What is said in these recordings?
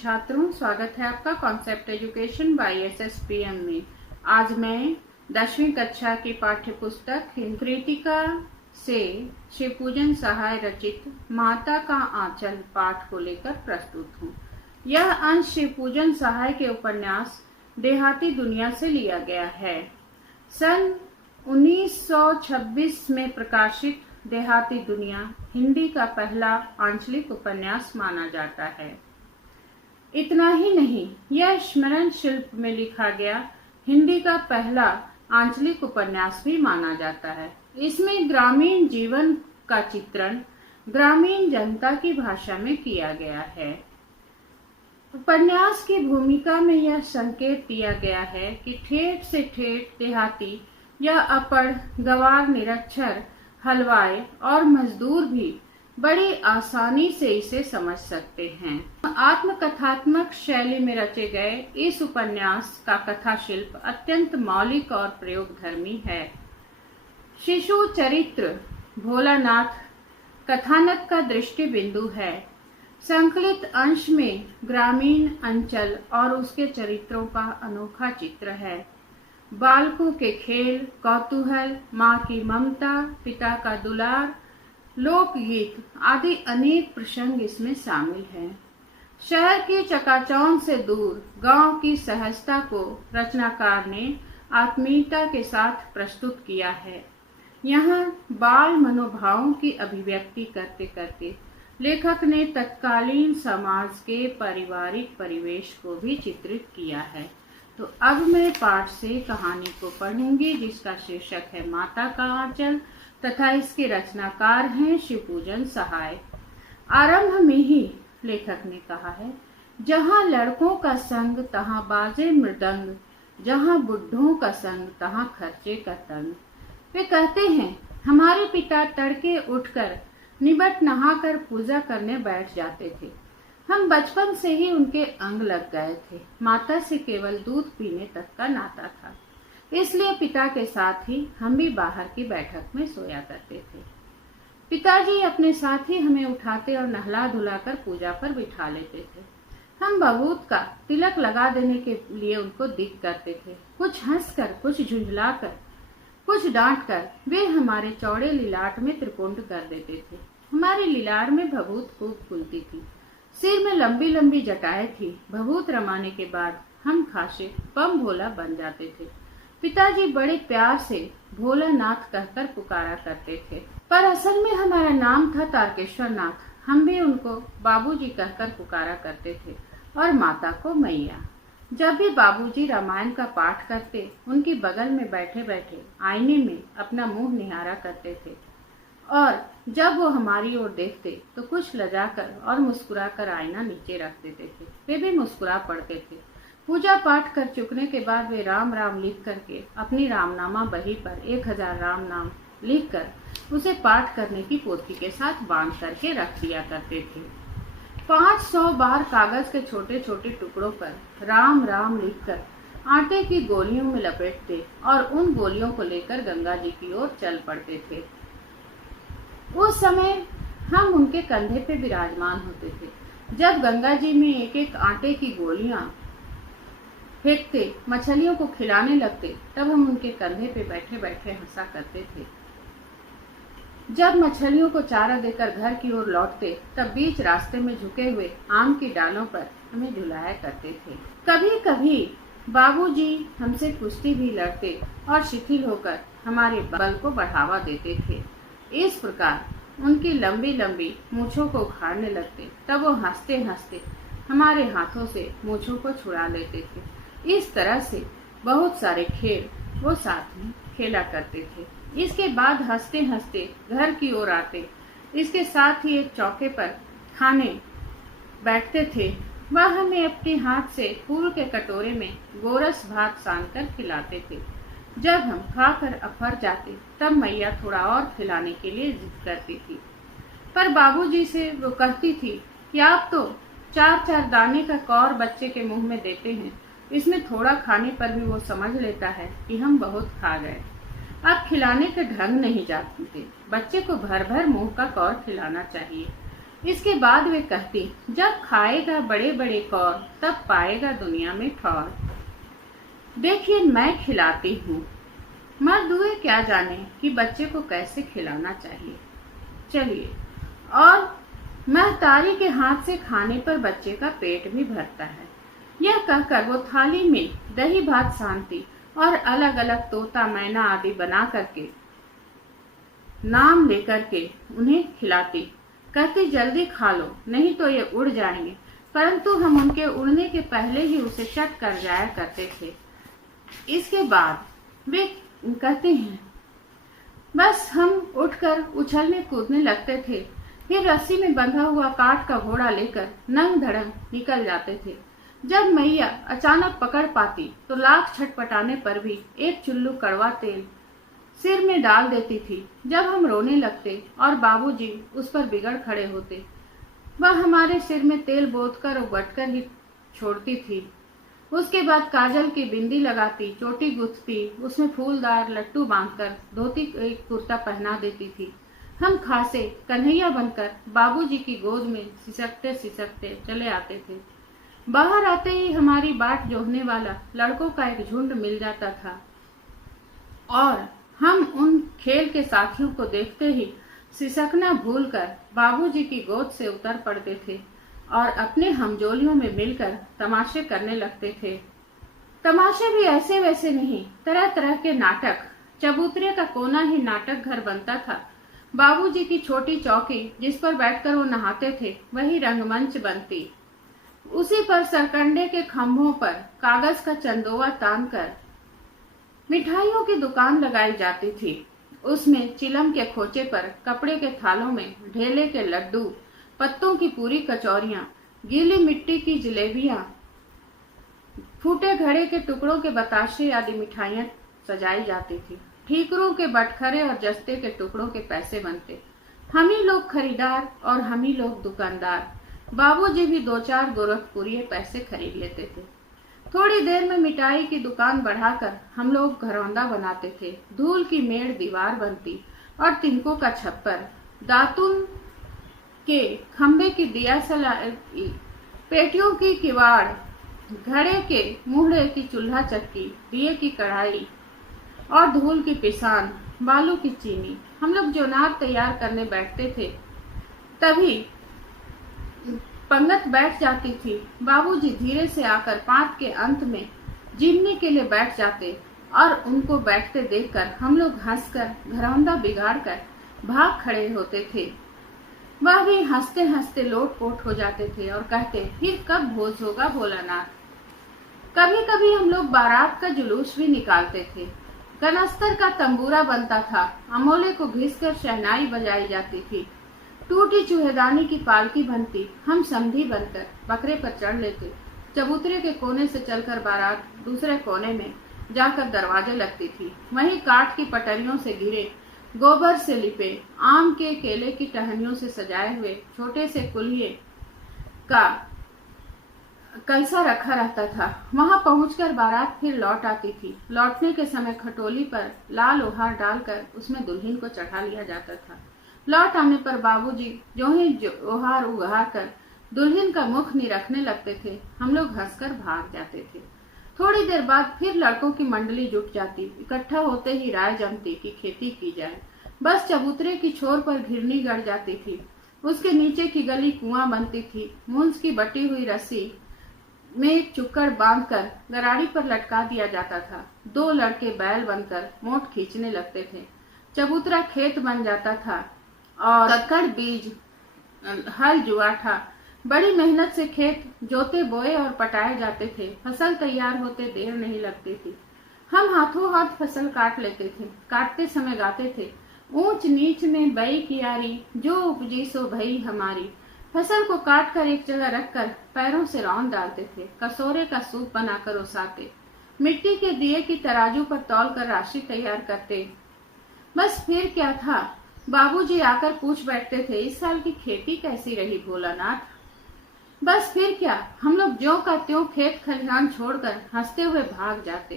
छात्रों, स्वागत है आपका कॉन्सेप्ट एजुकेशन बाय एसएसपीएम में। आज मैं 10वीं कक्षा की पाठ्य पुस्तक कृतिका से शिवपूजन सहाय रचित माता का आंचल पाठ को लेकर प्रस्तुत हूँ। यह अंश शिवपूजन सहाय के उपन्यास देहाती दुनिया से लिया गया है। सन 1926 में प्रकाशित देहाती दुनिया हिंदी का पहला आंचलिक उपन्यास माना जाता है। इतना ही नहीं, यह स्मरण शिल्प में लिखा गया हिंदी का पहला आंचलिक उपन्यास भी माना जाता है। इसमें ग्रामीण जीवन का चित्रण ग्रामीण जनता की भाषा में किया गया है। उपन्यास की भूमिका में यह संकेत दिया गया है कि ठेठ से ठेठ देहाती या अपढ़, गंवार, निरक्षर, हलवाई और मजदूर भी बड़ी आसानी से इसे समझ सकते हैं। आत्मकथात्मक शैली में रचे गए इस उपन्यास का कथा शिल्प अत्यंत मौलिक और प्रयोगधर्मी है। शिशु चरित्र भोलानाथ कथानक का दृष्टि बिंदु है। संकलित अंश में ग्रामीण अंचल और उसके चरित्रों का अनोखा चित्र है। बालकों के खेल, कौतूहल, माँ की ममता, पिता का दुलार, लोकगीत आदि अनेक प्रसंग इसमें शामिल हैं। शहर की चकाचौंध से दूर गांव की सहजता को रचनाकार ने आत्मीयता के साथ प्रस्तुत किया है। यहाँ बाल मनोभावों की अभिव्यक्ति करते करते लेखक ने तत्कालीन समाज के पारिवारिक परिवेश को भी चित्रित किया है। तो अब मैं पाठ से कहानी को पढ़ूंगी, जिसका शीर्षक है माता का आंचल तथा इसके रचनाकार हैं शिवपूजन सहाय। आरंभ में ही लेखक ने कहा है, जहाँ लड़कों का संग तहाँ बाजे मृदंग, जहाँ बुढ़ों का संग तहाँ खर्चे का तंग। वे कहते हैं, हमारे पिता तड़के उठकर निबट नहाकर पूजा करने बैठ जाते थे। हम बचपन से ही उनके अंग लग गए थे। माता से केवल दूध पीने तक का नाता था, इसलिए पिता के साथ ही हम भी बाहर की बैठक में सोया करते थे। पिताजी अपने साथ ही हमें उठाते और नहला धुलाकर पूजा पर बिठा लेते थे। हम बबूत का तिलक लगा देने के लिए उनको दिक करते थे। कुछ हंसकर, कुछ झुंझलाकर, कुछ डांटकर वे हमारे चौड़े लिलाट में त्रिपुंड कर देते थे। हमारे लिलार में भभूत खूब फूलती थी, सिर में लंबी लंबी जटाएं थी। भभूत रमाने के बाद हम खासे बम भोला बन जाते थे। पिताजी बड़े प्यार से भोलानाथ कहकर पुकारा करते थे, पर असल में हमारा नाम था तारकेश्वर नाथ। हम भी उनको बाबूजी कहकर पुकारा करते थे और माता को मैया। जब भी बाबूजी रामायण का पाठ करते, उनकी बगल में बैठे बैठे आईने में अपना मुंह निहारा करते थे और जब वो हमारी ओर देखते तो कुछ लजाकर और मुस्कुराकर आईना नीचे रख देते थे। वे भी मुस्कुरा पड़ते थे। पूजा पाठ कर चुकने के बाद वे राम राम लिख करके अपनी रामनामा बही पर 1000 राम नाम लिखकर उसे पाठ करने की पोथी के साथ बांध करके रख दिया करते थे। 500 बार कागज के छोटे छोटे टुकड़ों पर राम राम लिखकर आटे की गोलियों में लपेटते और उन गोलियों को लेकर गंगा जी की ओर चल पड़ते थे। उस समय हम उनके कंधे पे विराजमान होते थे। जब गंगा जी में एक एक आटे की गोलियां फेंकते, मछलियों को खिलाने लगते, तब हम उनके कंधे पे बैठे बैठे हंसा करते थे। जब मछलियों को चारा देकर घर की ओर लौटते, तब बीच रास्ते में झुके हुए आम की डालों पर हमें झुलाया करते थे। कभी कभी बाबूजी हमसे कुश्ती भी लड़ते और शिथिल होकर हमारे बल को बढ़ावा देते थे। इस प्रकार उनकी लंबी लंबी मूंछों को उखाड़ने लगते, तब वो हंसते हंसते हमारे हाथों से मूंछों को छुड़ा लेते थे। इस तरह से बहुत सारे खेल वो साथ में खेला करते थे। इसके बाद हंसते हंसते घर की ओर आते, इसके साथ ही एक चौके पर खाने बैठते थे। वह हमें अपने हाथ से फूल के कटोरे में गोरस भात सान कर खिलाते थे। जब हम खाकर अफर जाते, तब मैया थोड़ा और खिलाने के लिए जिद करती थी, पर बाबूजी से वो कहती थी कि आप तो 4-4 दाने का कौर बच्चे के मुंह में देते हैं, इसमें थोड़ा खाने पर भी वो समझ लेता है कि हम बहुत खा गए। अब खिलाने के ढंग नहीं जानते, बच्चे को भर भर मुंह का कौर खिलाना चाहिए। इसके बाद वे कहती, जब खाएगा बड़े बड़े कौर तब पाएगा दुनिया में ठौर। देखिए मैं खिलाती हूँ, मर्द हुए क्या जाने कि बच्चे को कैसे खिलाना चाहिए। चलिए, और महतारी के हाथ से खाने पर बच्चे का पेट भी भरता है। यह कहकर वो थाली में दही भात सानती और अलग अलग तोता मैना आदि बना करके नाम लेकर के उन्हें खिलाती। कहती, जल्दी खा लो नहीं तो ये उड़ जाएंगे। परंतु हम उनके उड़ने के पहले ही उसे शट कर जाया करते थे। इसके बाद वे कहते हैं, बस हम उठकर उछलने कूदने लगते थे। फिर रस्सी में बंधा हुआ काठ का घोड़ा लेकर नंग धड़ंग निकल जाते थे। जब मैया अचानक पकड़ पाती तो लाख छटपटाने पर भी एक चुल्लू कड़वा तेल सिर में डाल देती थी। जब हम रोने लगते और बाबूजी उस पर बिगड़ खड़े होते, वह हमारे सिर में तेल बोतकर और बटकर ही छोड़ती थी। उसके बाद काजल की बिंदी लगाती, चोटी गुथती, उसमें फूलदार लट्टू बांधकर धोती एक कुर्ता पहना देती थी। हम खासे कन्हैया बनकर बाबूजी की गोद में सिसकते सिसकते चले आते थे। बाहर आते ही हमारी बाट जोहने वाला लड़कों का एक झुंड मिल जाता था और हम उन खेल के साथियों को देखते ही सिसकना भूलकर बाबूजी की गोद से उतर पड़ते थे और अपने हमजोलियों में मिलकर तमाशे करने लगते थे। तमाशे भी ऐसे वैसे नहीं, तरह तरह के नाटक। चबूतरे का कोना ही नाटक घर बनता था। बाबूजी की छोटी चौकी जिस पर बैठकर वो नहाते थे वही रंगमंच बनती। उसी पर सरकंडे के खंभों पर कागज का चंदोवा तानकर मिठाइयों की दुकान लगाई जाती थी। उसमें चिलम के खोचे पर कपड़े के थालों में ढेले के लड्डू, पत्तों की पूरी कचौरियां, गीली मिट्टी की जलेबियां, फूटे घड़े के टुकड़ों के बताशे आदि मिठाइयां सजाई जाती थी। ठीकरों के बटखरे और जस्ते के टुकड़ों के पैसे बनते। हम ही लोग खरीदार और हम ही लोग दुकानदार। बाबूजी भी 2-4 गोरखपुरिये पैसे खरीद लेते थे। थोड़ी देर में मिठाई की दुकान बढ़ाकर हम लोग घरौंदा बनाते थे। धूल की मेड़ दीवार बनती और तिनकों का छप्पर, दातुन के खंबे की दिया सलाई, पेटियों की किवाड़, घड़े के मुहड़े की चूल्हा चक्की, दिए की कढ़ाई और धूल की पिसान, बालू की चीनी। हम लोग जो नाद तैयार करने बैठते थे तभी पंगत बैठ जाती थी। बाबूजी धीरे से आकर पात के अंत में जीमने के लिए बैठ जाते और उनको बैठते देखकर हम लोग हंसकर घरौंदा बिगाड़कर भाग खड़े होते थे। वह भी हंसते हंसते लोटपोट हो जाते थे और कहते, फिर कब भोज होगा भोलानाथ। कभी कभी हम लोग बारात का जुलूस भी निकालते थे। कनस्तर का तंबूरा बनता था, अमोले को घिसकर शहनाई बजाई जाती थी। टूटी चूहेदानी की पालकी बनती, हम समधी बनकर बकरे पर चढ़ लेते। चबूतरे के कोने से चलकर बारात दूसरे कोने में जाकर दरवाजे लगती थी। वहीं काठ की पटरियों से घिरे, गोबर से लिपे, आम के केले की टहनियों से सजाए हुए छोटे से कुल्हिए का कलसा रखा रहता था। वहां पहुंचकर बारात फिर लौट आती थी। लौटने के समय खटोली पर लाल ओहार डालकर उसमें दुल्हन को चढ़ा लिया जाता था। लौट आने पर बाबूजी जो ही ओहार उगार कर दुल्हन का मुख निरखने लगते थे, हम लोग हंसकर भाग जाते थे। थोड़ी देर बाद फिर लड़कों की मंडली जुट जाती। इकट्ठा होते ही राय जमती कि खेती की जाए। बस चबूतरे की छोर पर घिरनी गड़ जाती थी। उसके नीचे की गली कुआं बनती थी। मूंज की बटी हुई रस्सी में एक चुक्कड़ बांधकर गराड़ी पर लटका दिया जाता था। 2 लड़के बैल बनकर मोट खींचने लगते थे। चबूतरा खेत बन जाता था और कक्कड़ बीज हल जुआ था। बड़ी मेहनत से खेत जोते बोए और पटाए जाते थे। फसल तैयार होते देर नहीं लगती थी। हम हाथों हाथ फसल काट लेते थे। काटते समय गाते थे, ऊंच नीच में बई कियारी, जो उपजी सो भई हमारी। फसल को काट कर एक जगह रखकर पैरों से रौंद डालते थे। कसोरे का सूप बनाकर उसाते। मिट्टी के दिए की तराजू पर तौल कर राशि तैयार करते। बस फिर क्या था, बाबूजी आकर पूछ बैठते थे, इस साल की खेती कैसी रही भोलानाथ। बस फिर क्या, हम लोग ज्यों का त्यों खेत खलिहान छोड़कर हंसते हुए भाग जाते।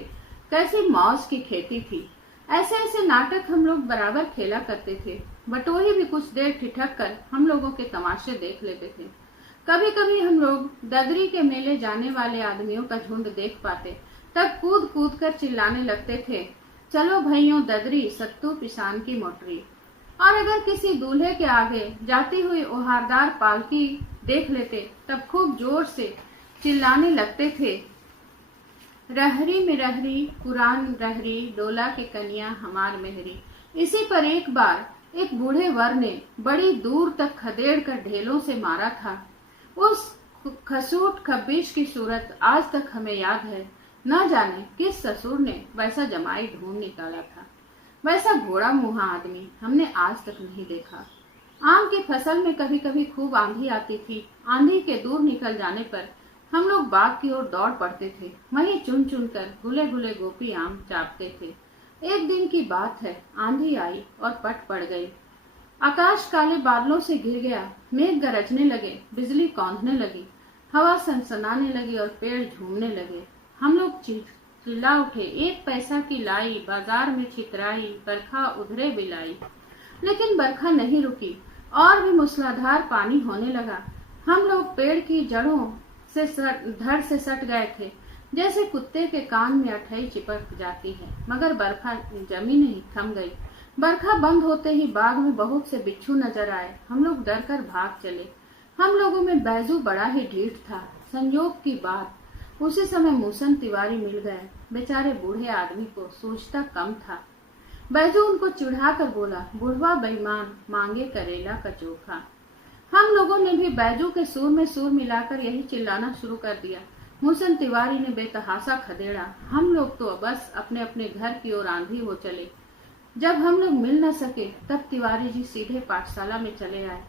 कैसी मौज की खेती थी। ऐसे ऐसे नाटक हम लोग बराबर खेला करते थे। बटोही भी कुछ देर ठिठक कर हम लोगों के तमाशे देख लेते थे। कभी कभी हम लोग ददरी के मेले जाने वाले आदमियों का झुंड देख पाते, तब कूद कूद कर चिल्लाने लगते थे, चलो भैयों ददरी सत्तू पिसान की मोटरी। और अगर किसी दूल्हे के आगे जाती हुई ओहारदार पालकी देख लेते, तब खूब जोर से चिल्लाने लगते थे, रहरी में रहरी कुरान रहरी डोला के कन्या हमार मेहरी। इसी पर एक बार एक बूढ़े वर ने बड़ी दूर तक खदेड़ कर ढेलों से मारा था। उस खसूट खब्बिश की सूरत आज तक हमें याद है। न जाने किस ससुर ने वैसा जमाई ढूंढ निकाला था। वैसा घोड़ा मुहा आदमी हमने आज तक नहीं देखा। आम की फसल में कभी कभी खूब आंधी आती थी। आंधी के दूर निकल जाने पर हम लोग बाग की ओर दौड़ पड़ते थे। वहीं चुन चुन कर गुले गुले गोपी आम चाटते थे। एक दिन की बात है, आंधी आई और पट पड़ गई। आकाश काले बादलों से घिर गया। मेघ गरजने लगे, बिजली कौंधने लगी, हवा सनसनाने लगी और पेड़ झूमने लगे। हम लोग चिल्ला उठे, एक पैसा की लाई बाजार में छितराई, बरखा उधरे बिलाई। लेकिन बरखा नहीं रुकी और भी मूसलाधार पानी होने लगा। हम लोग पेड़ की जड़ों से धड़ से सट गए थे, जैसे कुत्ते के कान में अठई चिपक जाती है। मगर बरखा जमी नहीं, थम गई। बरखा बंद होते ही बाग में बहुत से बिच्छू नजर आए। हम लोग डर कर भाग चले। हम लोगों में बैजू बड़ा ही ढीठ था। संयोग की बात, उसी समय मूसन तिवारी मिल गए। बेचारे बूढ़े आदमी को सोचता कम था। बैजू उनको चिढ़ा कर बोला, बुढ़वा बेईमान मांगे करेला का चोखा। हम लोगों ने भी बैजू के सुर में सुर मिलाकर यही चिल्लाना शुरू कर दिया। मूसन तिवारी ने बेतहासा खदेड़ा। हम लोग तो बस अपने अपने घर की ओर आंधी हो चले। जब हम लोग मिल न सके, तब तिवारी जी सीधे पाठशाला में चले आए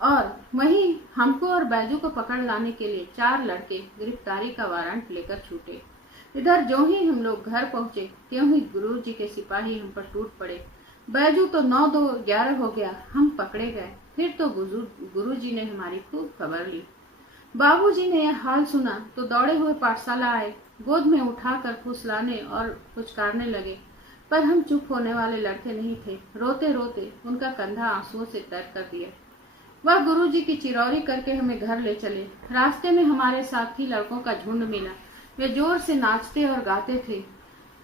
और वहीं हमको और बैजू को पकड़ लाने के लिए 4 लड़के गिरफ्तारी का वारंट लेकर छूटे। इधर जो ही हम लोग घर पहुंचे, त्यों ही गुरु जी के सिपाही हम पर टूट पड़े। बैजू तो 9-2-11 हो गया। हम पकड़े गए। फिर तो गुरु जी ने हमारी खूब खबर ली। बाबूजी ने यह हाल सुना तो दौड़े हुए पाठशाला आए। गोद में उठाकर फुसलाने और पुचकारने लगे, पर हम चुप होने वाले लड़के नहीं थे। रोते रोते उनका कंधा आंसुओं से तर कर दिया। वह गुरुजी की चिरौरी करके हमें घर ले चले। रास्ते में हमारे साथी लड़कों का झुंड मिला। वे जोर से नाचते और गाते थे,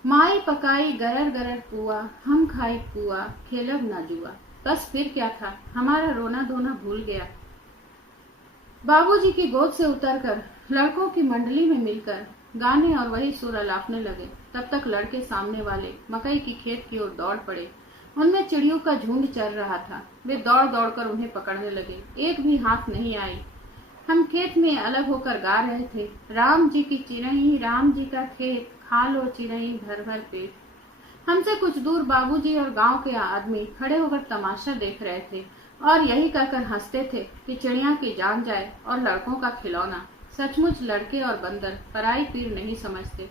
माई पकाई गरर गरर पुआ, हम खाई पुआ, खेलब ना जुआ। बस फिर क्या था, हमारा रोना धोना भूल गया। बाबूजी की गोद से उतरकर लड़कों की मंडली में मिलकर गाने और वही सुर अलापने लगे। तब तक लड़के सामने वाले मकई की खेत की ओर दौड़ पड़े। उनमें चिड़ियों का झुंड चल रहा था। वे दौड़ दौड़ कर उन्हें पकड़ने लगे। एक भी हाथ नहीं आई। हम खेत में अलग होकर गा रहे थे, राम जी की चिड़ई राम जी का खेत, खा लो चिड़ई भर भर पेट। हमसे कुछ दूर बाबूजी और गांव के आदमी खड़े होकर तमाशा देख रहे थे और यही कहकर हंसते थे कि चिड़िया की जान जाए और लड़कों का खिलौना। सचमुच लड़के और बंदर पराई पीर नहीं समझते।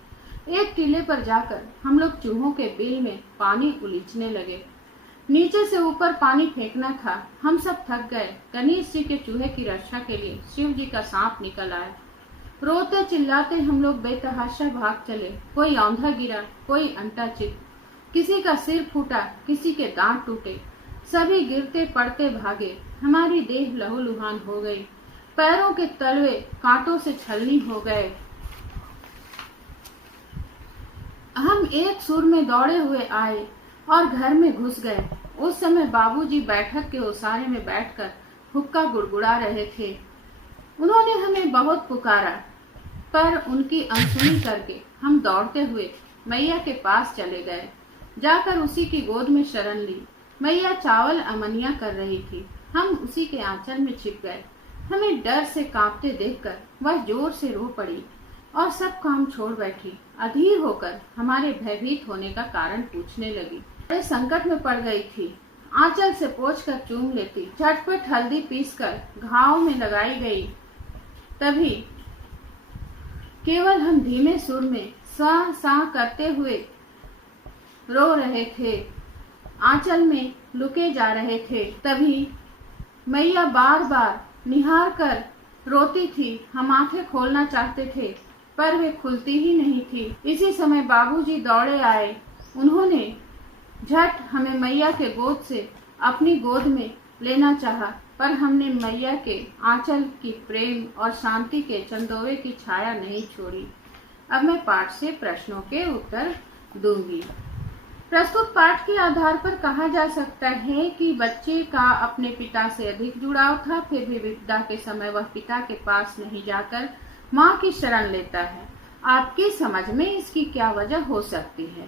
एक टीले पर जाकर हम लोग चूहों के बिल में पानी उलीचने लगे। नीचे से ऊपर पानी फेंकना था। हम सब थक गए। गणेश जी के चूहे की रक्षा के लिए शिव जी का सांप निकल आया। रोते चिल्लाते हम लोग बेतहाशा भाग चले। कोई औंधा गिरा, कोई अंटा चित, किसी का सिर फूटा, किसी के दांत टूटे। सभी गिरते पड़ते भागे। हमारी देह लहूलुहान हो गई। पैरों के तलवे कांटों से छलनी हो गए। हम एक सुर में दौड़े हुए आए और घर में घुस गए। उस समय बाबूजी बैठक के ओसारे में बैठकर हुक्का गुड़गुड़ा रहे थे। उन्होंने हमें बहुत पुकारा, पर उनकी अनसुनी करके हम दौड़ते हुए मैया के पास चले गए। जाकर उसी की गोद में शरण ली। मैया चावल अमनिया कर रही थी। हम उसी के आंचल में छिप गए। हमें डर से कांपते देखकर वह जोर से रो पड़ी और सब काम छोड़ बैठी। अधीर होकर हमारे भयभीत होने का कारण पूछने लगी। बड़े संकट में पड़ गई थी। आंचल से पोंछकर चूम लेती। झटपट हल्दी पीसकर घाव में लगाई गई। तभी केवल हम धीमे सुर में सा सा करते हुए रो रहे थे, आंचल में लुके जा रहे थे। तभी मैया बार बार निहार कर रोती थी। हम आंखें खोलना चाहते थे, पर वे खुलती ही नहीं थी। इसी समय बाबूजी दौड़े आए। उन्होंने झट हमें मैया के गोद से अपनी गोद में लेना चाहा, पर हमने मैया के आंचल की प्रेम और शांति के चंदोवे की छाया नहीं छोड़ी। अब मैं पाठ से प्रश्नों के उत्तर दूंगी। प्रस्तुत पाठ के आधार पर कहा जा सकता है कि बच्चे का अपने पिता से अधिक जुड़ाव था, फिर भी विपदा के समय वह पिता के पास नहीं जाकर माँ की शरण लेता है। आपकी समझ में इसकी क्या वजह हो सकती है?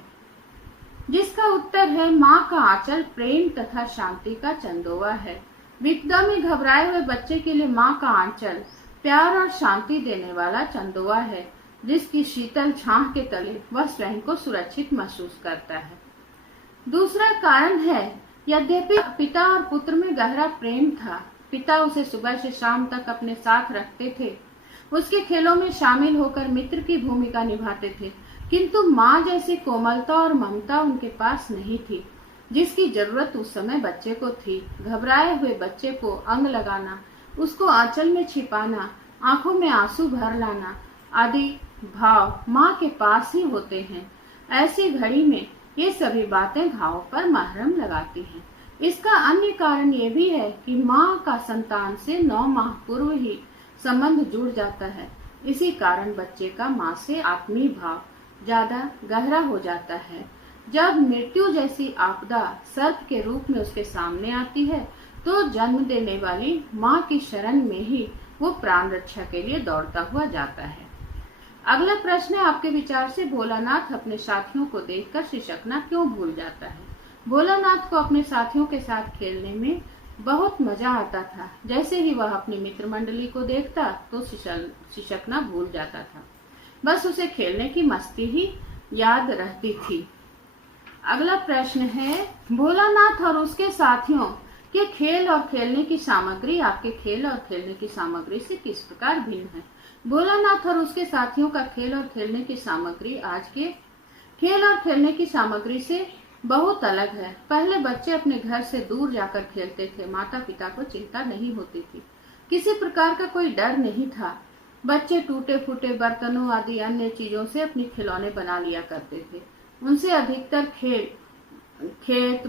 जिसका उत्तर है माँ का आंचल प्रेम तथा शांति का चंदोवा है। विपदा में घबराए हुए बच्चे के लिए माँ का आंचल प्यार और शांति देने वाला चंदोवा है, जिसकी शीतल छाह के तले वह स्वयं को सुरक्षित महसूस करता है। दूसरा कारण है, यद्यपि पिता और पुत्र में गहरा प्रेम था, पिता उसे सुबह से शाम तक अपने साथ रखते थे, उसके खेलों में शामिल होकर मित्र की भूमिका निभाते थे, किंतु माँ जैसी कोमलता और ममता उनके पास नहीं थी, जिसकी जरूरत उस समय बच्चे को थी। घबराए हुए बच्चे को अंग लगाना, उसको आंचल में छिपाना, आंखों में आंसू भर लाना आदि भाव माँ के पास ही होते हैं। ऐसी घड़ी में ये सभी बातें घाव पर मरहम लगाती हैं। इसका अन्य कारण ये भी है कि माँ का संतान से 9 माह पूर्व ही संबंध जुड़ जाता है। इसी कारण बच्चे का माँ से आत्मीय भाव ज्यादा गहरा हो जाता है। जब मृत्यु जैसी आपदा सर्प के रूप में उसके सामने आती है, तो जन्म देने वाली माँ की शरण में ही वो प्राण रक्षा के लिए दौड़ता हुआ जाता है। अगला प्रश्न है, आपके विचार से भोलानाथ अपने साथियों को देखकर सिसकना क्यों भूल जाता है? भोलानाथ को अपने साथियों के साथ खेलने में बहुत मजा आता था। जैसे ही वह अपनी मित्र मंडली को देखता तो सिसकना भूल जाता था। बस उसे खेलने की मस्ती ही याद रहती थी। अगला प्रश्न है, भोलानाथ और उसके साथियों के खेल और खेलने की सामग्री आपके खेल और खेलने की सामग्री से किस प्रकार भिन्न है? भोलानाथ और उसके साथियों का खेल और खेलने की सामग्री आज के खेल और खेलने की सामग्री से बहुत अलग है। पहले बच्चे अपने घर से दूर जाकर खेलते थे, माता पिता को चिंता नहीं होती थी, किसी प्रकार का कोई डर नहीं था। बच्चे टूटे फूटे बर्तनों आदि अन्य चीजों से अपने खिलौने बना लिया करते थे। उनसे अधिकतर खेल खेत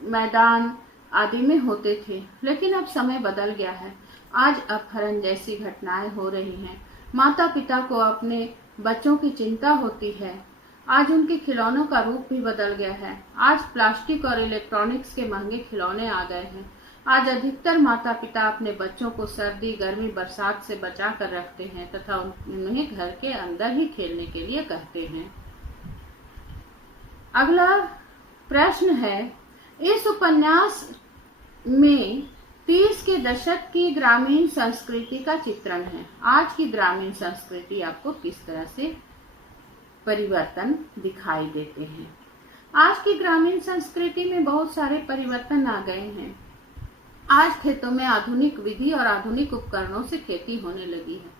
मैदान आदि में होते थे। लेकिन अब समय बदल गया है। आज अपहरण जैसी घटनाएं हो रही हैं। माता पिता को अपने बच्चों की चिंता होती है। आज उनके खिलौनों का रूप भी बदल गया है। आज प्लास्टिक और इलेक्ट्रॉनिक्स के महंगे खिलौने आ गए हैं। आज अधिकतर माता पिता अपने बच्चों को सर्दी गर्मी बरसात से बचा कर रखते हैं तथा उन्हें घर के अंदर ही खेलने के लिए कहते हैं। अगला प्रश्न है, इस उपन्यास में 30 के दशक की ग्रामीण संस्कृति का चित्रण है। आज की ग्रामीण संस्कृति आपको किस तरह से परिवर्तन दिखाई देते हैं? आज की ग्रामीण संस्कृति में बहुत सारे परिवर्तन आ गए हैं। आज खेतों में आधुनिक विधि और आधुनिक उपकरणों से खेती होने लगी है।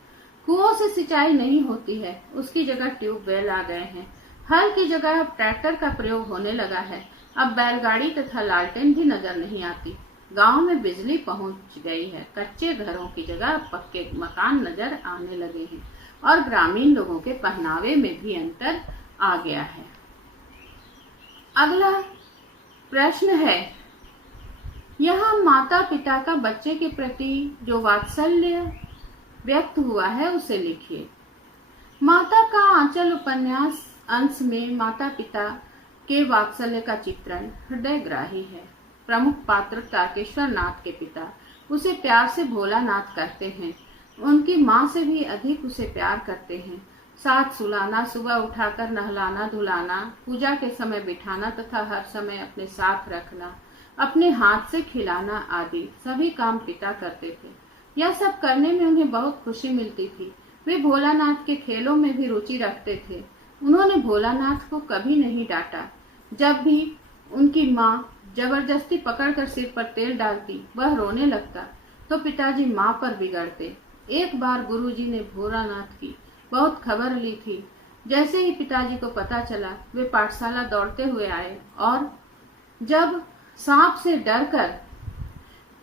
कुओं से सिंचाई नहीं होती है, उसकी जगह ट्यूबवेल आ गए हैं। हल की जगह अब ट्रैक्टर का प्रयोग होने लगा है। अब बैलगाड़ी तथा लालटेन भी नजर नहीं आती। गांव में बिजली पहुंच गई है। कच्चे घरों की जगह पक्के मकान नजर आने लगे हैं और ग्रामीण लोगों के पहनावे में भी अंतर आ गया है। अगला प्रश्न है, यहाँ माता पिता का बच्चे के प्रति जो वात्सल्य व्यक्त हुआ है उसे लिखिए। माता का आंचल उपन्यास अंश में माता पिता के वात्सल्य का चित्रण हृदयग्राही है। प्रमुख पात्र तारकेश्वर नाथ के पिता उसे प्यार से भोलानाथ कहते हैं। उनकी माँ से भी अधिक उसे प्यार करते हैं। साथ सुलाना, सुबह उठाकर नहलाना धुलाना, पूजा के समय बिठाना तथा हर समय अपने साथ रखना, अपने हाथ से खिलाना आदि सभी काम पिता करते थे। यह सब करने में उन्हें बहुत खुशी मिलती थी। वे भोलानाथ के खेलों में भी रुचि रखते थे। उन्होंने भोलानाथ को कभी नहीं डांटा। जब भी उनकी माँ जबरदस्ती पकड़कर सिर पर तेल डालती, वह रोने लगता तो पिताजी माँ पर बिगड़ते। एक बार गुरुजी ने भोलानाथ की बहुत खबर ली थी। जैसे ही पिताजी को पता चला, वे पाठशाला दौड़ते हुए आए और जब सांप से डरकर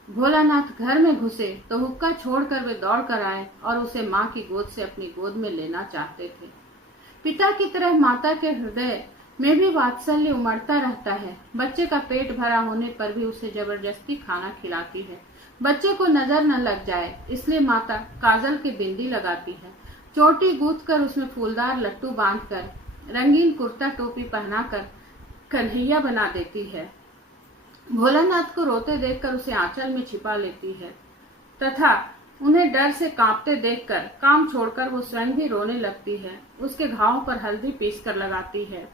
भोलानाथ घर में घुसे तो हुक्का छोड़कर वे दौड़ कर आए और उसे माँ की गोद से अपनी गोद में लेना चाहते थे। पिता की तरह माता के हृदय में भी वात्सल्य उमड़ता रहता है। बच्चे का पेट भरा होने पर भी उसे जबरदस्ती खाना खिलाती है। बच्चे को नजर न लग जाए इसलिए माता काजल की बिंदी लगाती है, चोटी गूंथ कर उसमें फूलदार लट्टू बांधकर, रंगीन कुर्ता टोपी पहनाकर कन्हैया बना देती है। भोलानाथ को रोते देखकर उसे आंचल में छिपा लेती है तथा उन्हें डर से कांपते देखकर काम छोड़कर वो स्वयं भी रोने लगती है। उसके घावों पर हल्दी पीसकर लगाती है।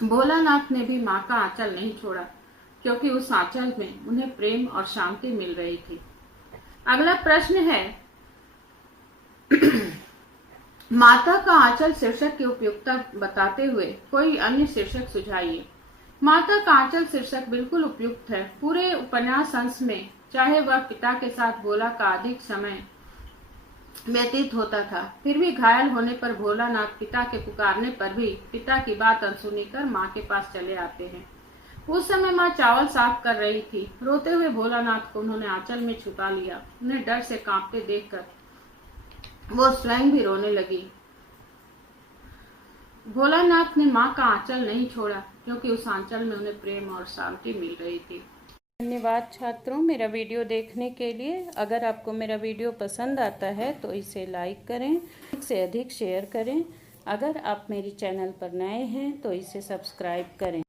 भोलानाथ ने भी माँ का आंचल नहीं छोड़ा, क्योंकि उस आंचल में उन्हें प्रेम और शांति मिल रही थी। अगला प्रश्न है माता का आंचल शीर्षक की उपयुक्तता बताते हुए कोई अन्य शीर्षक सुझाइए। माता का आंचल शीर्षक बिल्कुल उपयुक्त है। पूरे उपन्यास अंश में चाहे वह पिता के साथ भोला का अधिक समय व्यतीत होता था, फिर भी घायल होने पर भोलानाथ पिता के पुकारने पर भी पिता की बात अनसुनी कर माँ के पास चले आते हैं। उस समय माँ चावल साफ कर रही थी। रोते हुए भोलानाथ को उन्होंने आंचल में छुपा लिया। उन्हें डर से कांपते देखकर वो स्वयं भी रोने लगी। भोलानाथ ने माँ का आंचल नहीं छोड़ा, क्योंकि उस आंचल में उन्हें प्रेम और शांति मिल रही थी। धन्यवाद छात्रों मेरा वीडियो देखने के लिए। अगर आपको मेरा वीडियो पसंद आता है तो इसे लाइक करें, अधिक से अधिक शेयर करें। अगर आप मेरी चैनल पर नए हैं तो इसे सब्सक्राइब करें।